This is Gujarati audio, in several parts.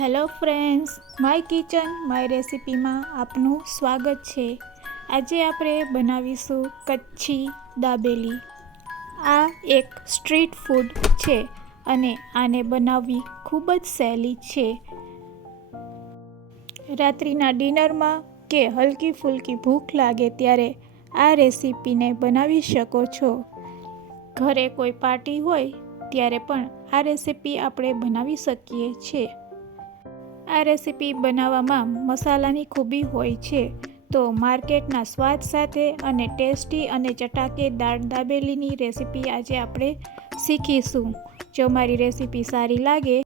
Hello friends my kitchen my રેસિપીમાં આપનું સ્વાગત છે. આજે આપણે બનાવીશું કચ્છી દાબેલી. આ એક સ્ટ્રીટ ફૂડ છે અને આને બનાવવી ખૂબ જ સહેલી છે. રાત્રિના ડિનરમાં કે હલકી ફૂલકી ભૂખ લાગે ત્યારે આ રેસીપીને બનાવી શકો છો. ઘરે કોઈ પાર્ટી હોય ત્યારે પણ આ રેસીપી આપણે બનાવી શકીએ છીએ. આ રેસીપી બનાવવામાં મસાલાની ખૂબી હોય છે. તો માર્કેટના સ્વાદ સાથે અને ટેસ્ટી અને ચટાકેદાર દાબેલીની રેસીપી આજે આપણે શીખીશું. જો મારી રેસીપી સારી લાગે,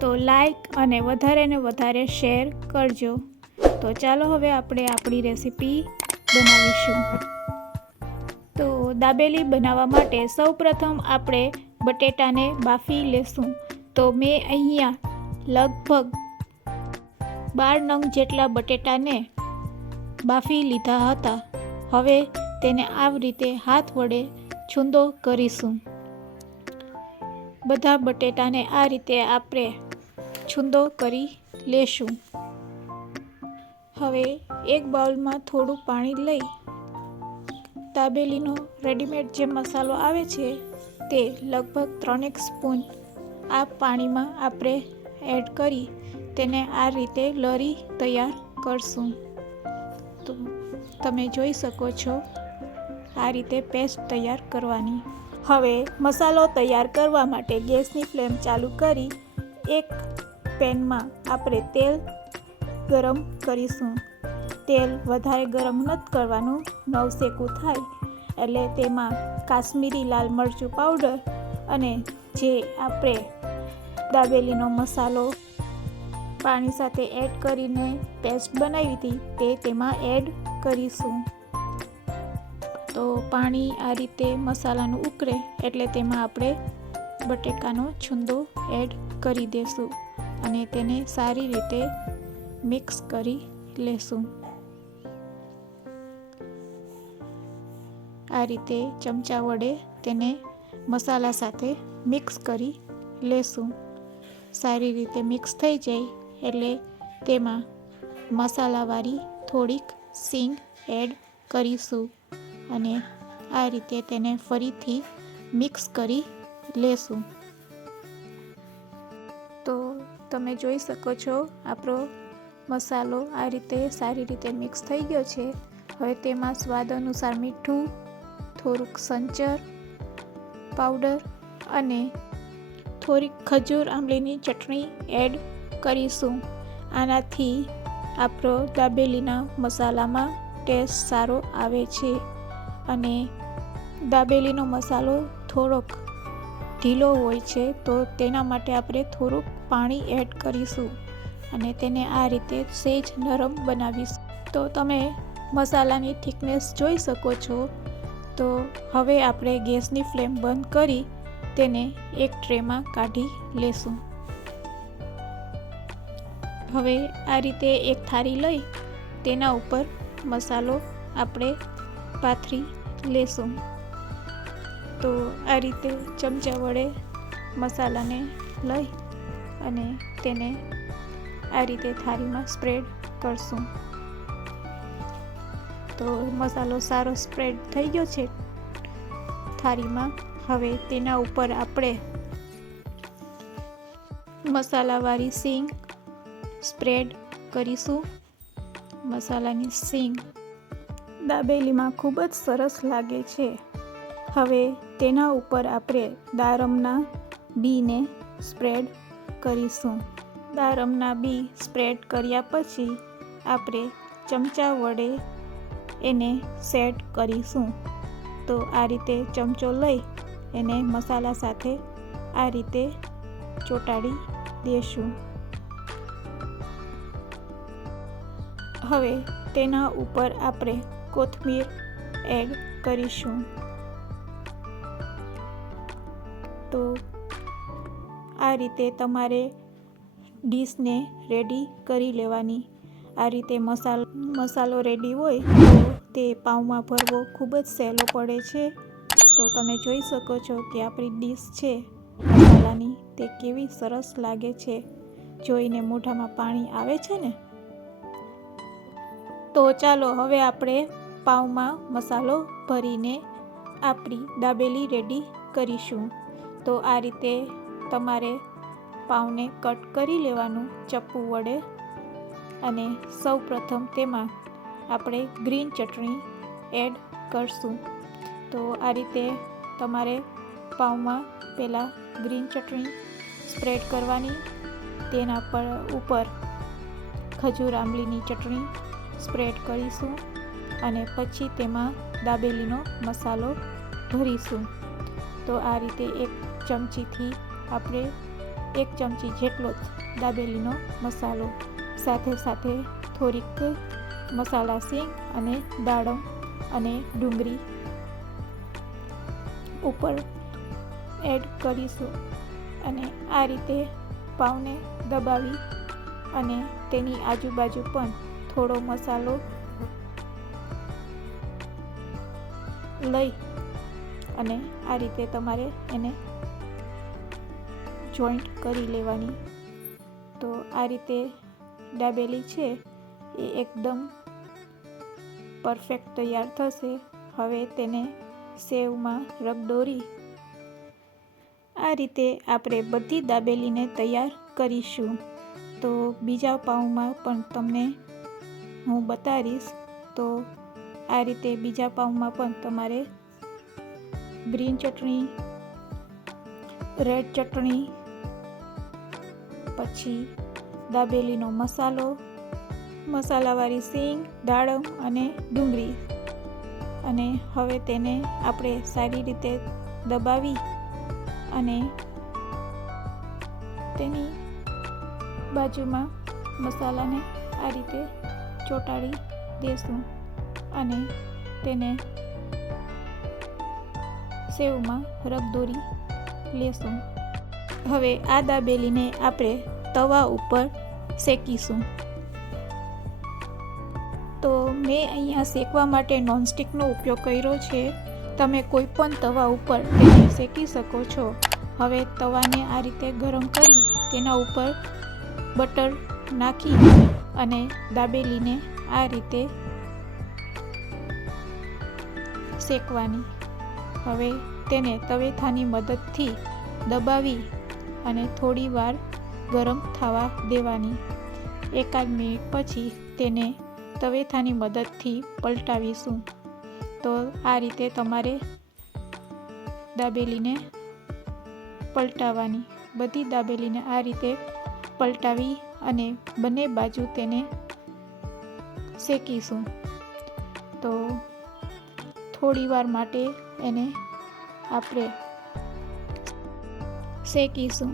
તો લાઈક અને વધારે ને વધારે શેર કરજો. તો ચાલો હવે આપણે આપણી રેસીપી બનાવીશું. તો દાબેલી બનાવવા માટે સૌપ્રથમ આપણે બટેટાને બાફી લેશું. તો મેં અહીંયા લગભગ બાર નંગ જેટલા બટેટાને બાફી લીધા હતા. હવે તેને આવી રીતે હાથ વડે છૂંદો કરીશું. બધા બટેટાને આ રીતે આપણે છૂંદો કરી લેશું. હવે એક બાઉલમાં થોડું પાણી લઈ તાબેલીનો રેડીમેડ જે મસાલો આવે છે તે લગભગ ત્રણેક સ્પૂન આ પાણીમાં આપણે એડ કરી તેને આ રીતે લરી તૈયાર કરશું. તો તમે જોઈ શકો છો, આ રીતે પેસ્ટ તૈયાર કરવાની. હવે મસાલો તૈયાર કરવા માટે ગેસની ફ્લેમ ચાલુ કરી એક પેનમાં આપણે તેલ ગરમ કરીશું. તેલ વધારે ગરમ નથી કરવાનું નવસેકું થાય. એટલે તેમાં કાશ્મીરી લાલ મરચું પાવડર અને જે આપણે દાબેલીનો મસાલો પાણી સાથે એડ કરીને પેસ્ટ બનાવી હતી તે તેમાં એડ કરીશું. તો પાણી આ રીતે મસાલાનું ઉકળે એટલે તેમાં આપણે બટેકાનો છુંદો એડ કરી દેશું અને તેને સારી રીતે મિક્સ કરી લેશું. આ રીતે ચમચા વડે તેને મસાલા સાથે મિક્સ કરી લેશું. સારી રીતે મિક્સ થઈ જાય એટલે તેમાં મસાલાવાળી થોડીક સીંગ એડ કરીશું અને આ રીતે તેને ફરીથી મિક્સ કરી લેશું. તો તમે જોઈ શકો છો આપણો મસાલો આ રીતે સારી રીતે મિક્સ થઈ ગયો છે. હવે તેમાં સ્વાદ અનુસાર મીઠું, થોડુંક સંચર, પાવડર અને થોડીક ખજૂર આંબલીની ચટણી એડ કરીશું. આનાથી આપણો દાબેલીના મસાલામાં ટેસ્ટ સારો આવે છે અને દાબેલીનો મસાલો થોડોક ઢીલો હોય છે તો તેના માટે આપણે થોડુંક પાણી એડ કરીશું અને તેને આ રીતે સેજ નરમ બનાવીશું. તો તમે મસાલાની થિકનેસ જોઈ શકો છો. તો હવે આપણે ગેસની ફ્લેમ બંધ કરી તેને એક ટ્રેમાં કાઢી લેશું. હવે આ રીતે એક થાળી લઈ તેના ઉપર મસાલો આપણે પાથરી લેશું. તો આ રીતે ચમચા વડે મસાલાને લઈ અને તેને આ રીતે થાળીમાં સ્પ્રેડ કરશું. તો મસાલો સારો સ્પ્રેડ થઈ ગયો છે. થાળીમાં હવે તેના ઉપર આપણે મસાલાવાળી સીંગ સ્પ્રેડ કરીશું. મસાલાની સીંગ દાબેલીમાં ખૂબ જ સરસ લાગે છે. હવે તેના ઉપર આપણે દારમના બીને સ્પ્રેડ કરીશું. દારમના બી સ્પ્રેડ કર્યા પછી આપણે ચમચા વડે એને સેટ કરીશું. તો આ રીતે ચમચો લઈ એને મસાલા સાથે આ રીતે ચોંટાડી દેશું. હવે તેના ઉપર આપણે કોથમીર એડ કરીશું. તો આ રીતે તમારે ડીશને રેડી કરી લેવાની. આ રીતે મસાલો મસાલો રેડી હોય તો તે પાઉંમાં ભરવો ખૂબ જ સહેલો પડે છે. તો તમે જોઈ શકો છો કે આપણી ડીશ છે. મસાલાની તે કેવી સરસ લાગે છે. જોઈને મોઢામાં પાણી આવે છે ને? તો ચાલો હવે આપણે પાઉંમાં મસાલો ભરીને આપણી દાબેલી રેડી કરીશું. તો આ રીતે તમારે પાઉંને કટ કરી લેવાનું ચપ્પુ વડે અને સૌ પ્રથમ તેમાં આપણે ગ્રીન ચટણી એડ કરશું. તો આ રીતે તમારે પાઉમાં પહેલાં ગ્રીન ચટણી સ્પ્રેડ કરવાની, તેના પર ઉપર ખજૂર આંબલીની ચટણી સ્પ્રેડ કરીશું અને પછી તેમાં દાબેલીનો મસાલો ભરીશું. તો આ રીતે એક ચમચીથી આપણે એક ચમચી જેટલો જ દાબેલીનો મસાલો સાથે સાથે થોડીક મસાલા સિંગ અને દાડમ અને ડુંગળી ઉપર એડ કરીશું અને આ રીતે પાવને દબાવી અને તેની આજુબાજુ પણ થોડો મસાલો લઈ અને આ રીતે તમારે એને જોઈન્ટ કરી લેવાની. તો આ રીતે દાબેલી છે એ એકદમ પરફેક્ટ તૈયાર થશે. હવે તેને સેવમાં રગડોરી આ રીતે આપણે બધી દાબેલીને તૈયાર કરીશું. તો બીજા પાઉંમાં પણ તમને હું બતાવીશ તો આ રીતે બીજા પાઉંમાં પણ તમારે ગ્રીન ચટણી, રેડ ચટણી, પછી દાબેલીનો મસાલો, મસાલાવાળી સીંગ, દાડમ અને ડુંગળી. અને હવે તેને આપણે સારી રીતે દબાવી અને તેની બાજુમાં મસાલાને આ રીતે ચોંટાડી દેશું અને તેને સેવમાં રગદોરી લેશું. હવે આ દાબેલીને આપણે તવા ઉપર શેકીશું. તો મેં અહીંયા શેકવા માટે નોનસ્ટિકનો ઉપયોગ કર્યો છે. તમે કોઈ પણ તવા ઉપર તેને શેકી શકો છો. હવે તવાને આ રીતે ગરમ કરી તેના ઉપર બટર નાખી અને દાબેલીને આ રીતે શેકવાની. હવે તેને તવેથાની મદદથી દબાવી અને થોડી વાર ગરમ થવા દેવાની. એકાદ મિનિટ પછી તેને તવેથાની મદદથી પલટાવીશું. તો આ રીતે તમારે દાબેલીને પલટાવવાની બધી દાબેલીને આ રીતે પલટાવી અને બંને બાજુ તેને શેકીશું. તો થોડીવાર માટે એને આપણે શેકીશું.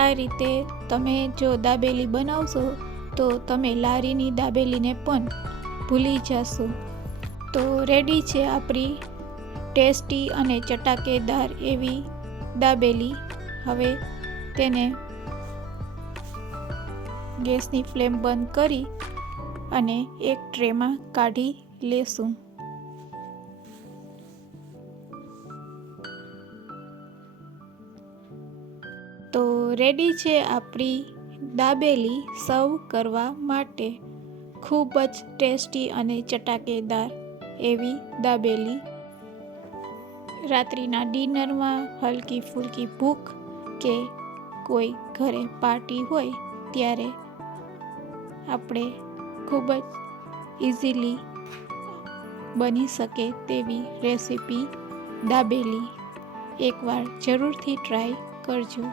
આ રીતે તમે જો દાબેલી બનાવશો, તો તમે લારીની દાબેલીને પણ ભૂલી જશો. તો રેડી છે આપણી ટેસ્ટી અને ચટાકેદાર એવી દાબેલી. હવે તેને ગેસની ફ્લેમ બંધ કરી અને એક ટ્રેમાં કાઢી લેશું. તો રેડી છે આપણી દાબેલી સર્વ કરવા માટે. ખૂબ જ ટેસ્ટી અને ચટાકેદાર એવી દાબેલી. રાત્રિના ડિનરમાં હલકી ફૂલકી ભૂખ કે કોઈ ઘરે પાર્ટી હોય ત્યારે આપણે ખૂબ જ ઇઝીલી બની શકે તેવી રેસીપી દાબેલી. એકવાર જરૂરથી ટ્રાય કરજો.